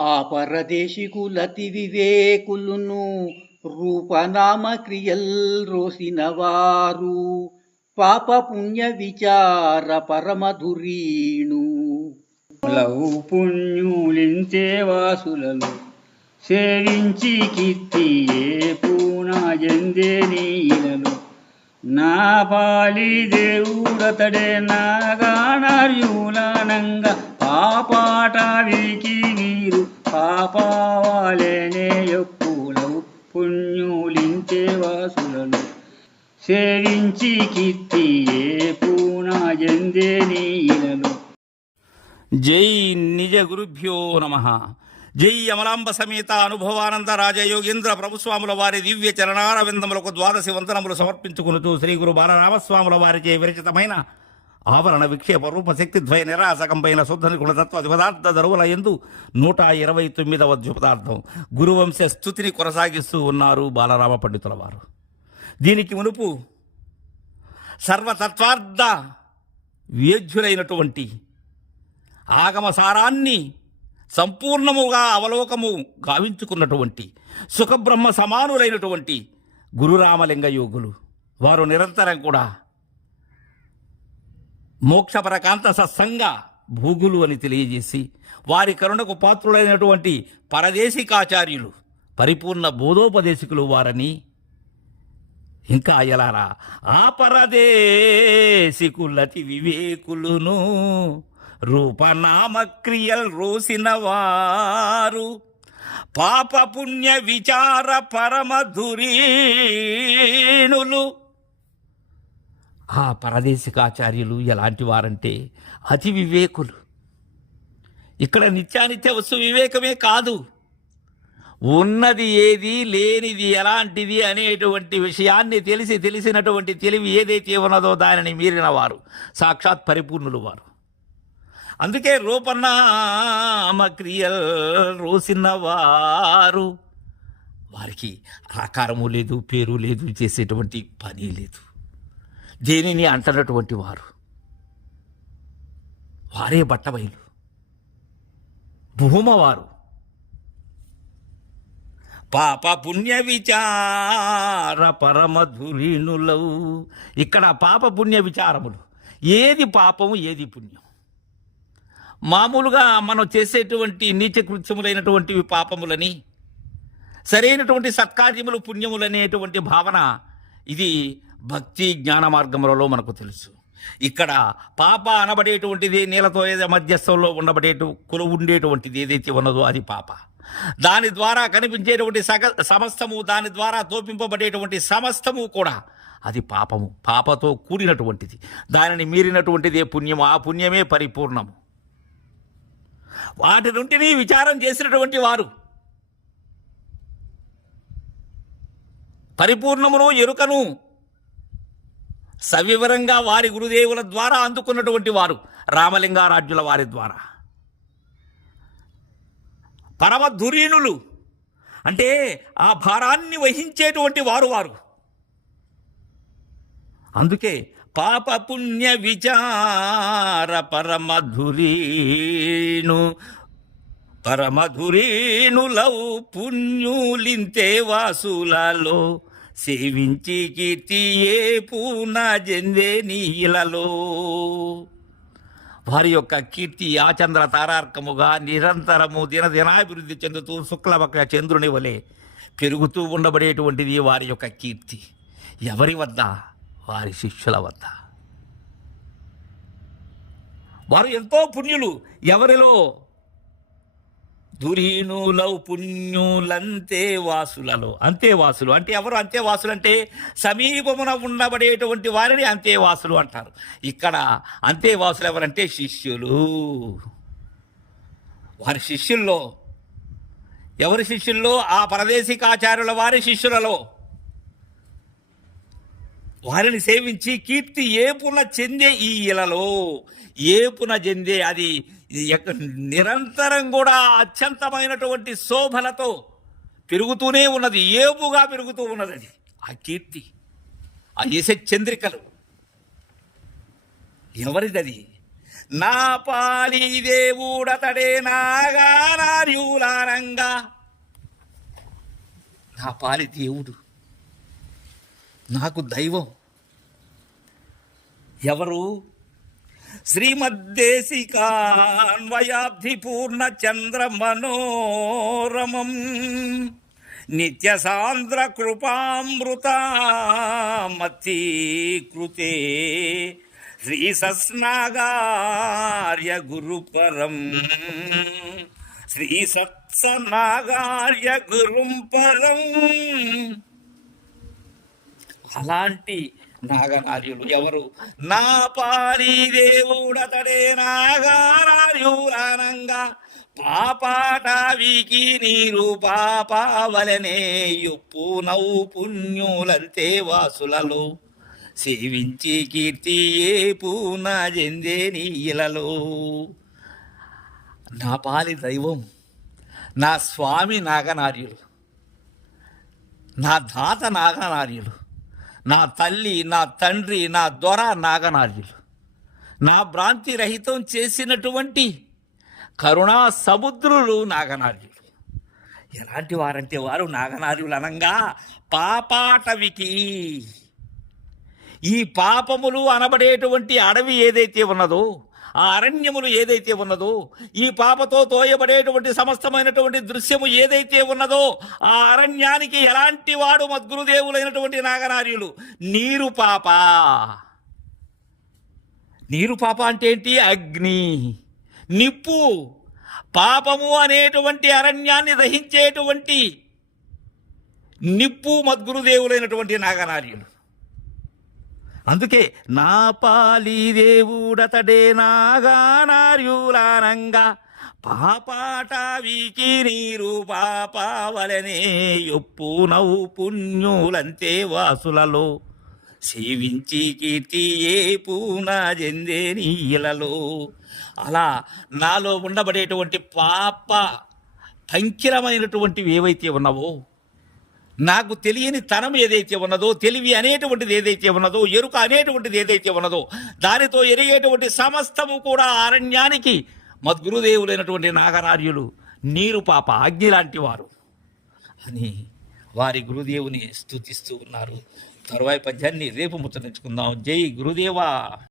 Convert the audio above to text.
ఆ పరదేశికులతి వివేకులును రూపనామ క్రియల్ రోసిన వారు పాప పుణ్య విచార పరమధురీణు లవు పుణ్యులింతే వాసులలో సేవించి కీర్తియే పూనాజందే నీలలో నా పాలి దేవుడతడే నాగానార్యులానంగా పాపాట వీకి వీరు పాపావాలేనే యొప్పులవు పుణ్యులింతే వాసులలో సేవించి కీర్తియే పూనాజందే నీలలో. జై నిజ గురుభ్యో నమ. జై అమలాంబ సమేత అనుభవానంద రాజయోగేంద్ర ప్రభుస్వాముల వారి దివ్య చరణారవిందములకు ద్వాదశి వందనములు సమర్పించుకునుచు శ్రీ గురు బాలరామస్వాముల వారిచే విరచితమైన ఆవరణ విక్షేప రూపశక్తి ద్వయ నిరాసకంపైన శుద్ధ నిగుణ తత్వ పదార్థ దరువుల ఎందు 129వ ద్విపదార్థం గురువంశ స్థుతిని కొనసాగిస్తూ ఉన్నారు బాలరామ పండితుల వారు. దీనికి మునుపు సర్వతత్వార్థ వేద్యులైనటువంటి ఆగమసారాన్ని సంపూర్ణముగా అవలోకము గావించుకున్నటువంటి సుఖబ్రహ్మ సమానులైనటువంటి గురురామలింగ యోగులు వారు నిరంతరం కూడా మోక్షపరకాంత సత్సంగ భూగులు అని తెలియజేసి వారి కరుణకు పాత్రులైనటువంటి పరదేశికాచార్యులు పరిపూర్ణ బోధోపదేశికులు వారని, ఇంకా ఎలారా ఆ పరదేశికులతి వివేకులును రూపనామక్రియల్ రోసిన వారు పాప పుణ్య విచార పరమధురీణులు. ఆ పరదేశికాచార్యులు ఎలాంటి వారంటే అతి వివేకులు. ఇక్కడ నిత్యానిత్య వస్తు వివేకమే కాదు, ఉన్నది ఏది లేనిది ఎలాంటిది అనేటువంటి విషయాన్ని తెలిసినటువంటి తెలివి ఏదైతే ఉన్నదో దానిని మీరిన వారు సాక్షాత్ పరిపూర్ణులు వారు. అందుకే రూపనామ క్రియల్ రోసిన వారు. వారికి ఆకారము లేదు, పేరు లేదు, చేసేటువంటి పని లేదు, దేనిని అంటున్నటువంటి వారు. వారే బట్టబయలు భూమవారు. పాప పుణ్య విచార పరమధురీణులవు. ఇక్కడ పాప పుణ్య విచారములు, ఏది పాపము ఏది పుణ్యం. మామూలుగా మనం చేసేటువంటి నీచ కృత్యములైనటువంటివి పాపములని, సరైనటువంటి సత్కార్యములు పుణ్యములనేటువంటి భావన ఇది భక్తి జ్ఞాన మార్గములలో మనకు తెలుసు. ఇక్కడ పాప అనబడేటువంటిది నీళ్ళతో మధ్యస్థంలో ఉండేటువంటిది ఏదైతే ఉన్నదో అది పాప. దాని ద్వారా కనిపించేటువంటి సమస్తము, దాని ద్వారా తోపింపబడేటువంటి సమస్తము కూడా అది పాపము, పాపతో కూడినటువంటిది. దానిని మీరినటువంటిదే పుణ్యము, ఆ పుణ్యమే పరిపూర్ణము. వాటి నుండి విచారం చేసినటువంటి వారు పరిపూర్ణమును ఎరుకను సవివరంగా వారి గురుదేవుల ద్వారా అందుకున్నటువంటి వారు రామలింగారాజ్యుల వారి ద్వారా పరమధురీణులు. అంటే ఆ భారాన్ని వహించేటువంటి వారు. అందుకే పాప పుణ్య విచార పరమధురీణులవు పుణ్యులింతే వాసులలో సేవించి కీర్తియే పూనా జందే నీలలో. వారి యొక్క కీర్తి ఆచంద్ర తారార్కముగా నిరంతరము దినదినాభివృద్ధి చెందుతూ శుక్లపక్ష చంద్రుని వలె పెరుగుతూ ఉండబడేటువంటిది వారి యొక్క కీర్తి. ఎవరి వద్ద? వారి శిష్యుల వద్ద. వారు ఎంతో పుణ్యులు. ఎవరిలో? ధురీణులవు పుణ్యులంతే వాసులలో. అంతేవాసులు అంటే ఎవరు? అంతేవాసులు అంటే సమీపమున ఉండబడేటువంటి వారిని అంతేవాసులు అంటారు. ఇక్కడ అంతేవాసులు ఎవరంటే శిష్యులు. వారి శిష్యుల్లో ఎవరి శిష్యుల్లో? ఆ పరదేశికాచార్యుల వారి శిష్యులలో. వారిని సేవించి కీర్తి ఏపున చెందే ఈ ఇలలో, ఏపున చెందే అది నిరంతరం కూడా అత్యంతమైనటువంటి శోభలతో పెరుగుతూనే ఉన్నది, ఏపుగా పెరుగుతూ ఉన్నది. అది ఆ కీర్తి, ఆ యశ చంద్రికలు ఎవరిది? అది నా పాలి దేవుడతడే నాగానార్యులానంగా. నా పాలి దేవుడు, నాకు దైవం ఎవరు? శ్రీమద్దేశికాన్వయాబ్ధి పూర్ణ చంద్ర మనోరమం నిత్య సాంద్ర కృపామృతమతి కృతే శ్రీ సత్స్నాగార్య గురుపరం శ్రీ సత్సనాగార్య గురుం పరం. అలాంటి నాగనార్యులు ఎవరు? నా పాలి దేవుడతడే నాగనార్యులానంగా పాపాటావికి నీరు పాపావలనే యొప్పు నవ్వు పుణ్యులంతే వాసులలో సేవించి కీర్తి ఏ పూన చెందే నీలలో. నా పాలి దైవం నా స్వామి నాగనార్యులు, నా దాత నాగనార్యులు, నా తల్లి, నా తండ్రి, నా దొర నాగనార్యులు, నా భ్రాంతి రహితం చేసినటువంటి కరుణా సముద్రులు నాగనార్యులు. ఎలాంటి వారంటే వారు నాగనార్యులు అనంగా పాపాటవికి, ఈ పాపములు అనబడేటువంటి అడవి ఏదైతే ఉన్నదో, ఆ అరణ్యములు ఏదైతే ఉన్నదో, ఈ పాపతో తోయబడేటువంటి సమస్తమైనటువంటి దృశ్యము ఏదైతే ఉన్నదో, ఆ అరణ్యానికి ఎలాంటి వాడు మద్గురుదేవులైనటువంటి నాగనార్యులు. నీరు పాప. నీరు పాప అంటే ఏంటి? అగ్ని, నిప్పు. పాపము అనేటువంటి అరణ్యాన్ని దహించేటువంటి నిప్పు మద్గురుదేవులైనటువంటి నాగనార్యులు. అందుకే నా పాలి దేవుడతడే నాగనార్యులానంగా పాపాటావికి నీరు పాపావలనే యొప్పు నవ్వు పుణ్యులంతే వాసులలో సేవించి కీర్తి ఏ పూన చెందే నీలలో. అలా నాలో ఉండబడేటువంటి పాప పంకిరమైనటువంటివి ఏవైతే ఉన్నావో, నాకు తెలియని తనం ఏదైతే ఉన్నదో, తెలివి అనేటువంటిది ఏదైతే ఉన్నదో, ఎరుక అనేటువంటిది ఏదైతే ఉన్నదో, దానితో ఎరిగేటువంటి సమస్తము కూడా అరణ్యానికి మద్గురుదేవులైనటువంటి నాగనార్యులు నీరు పాప, అగ్ని లాంటి వారు అని వారి గురుదేవుని స్తుతిస్తూ ఉన్నారు. తరువాయి పద్యాన్ని రేపు ముచ్చరించుకుందాం. జై గురుదేవా.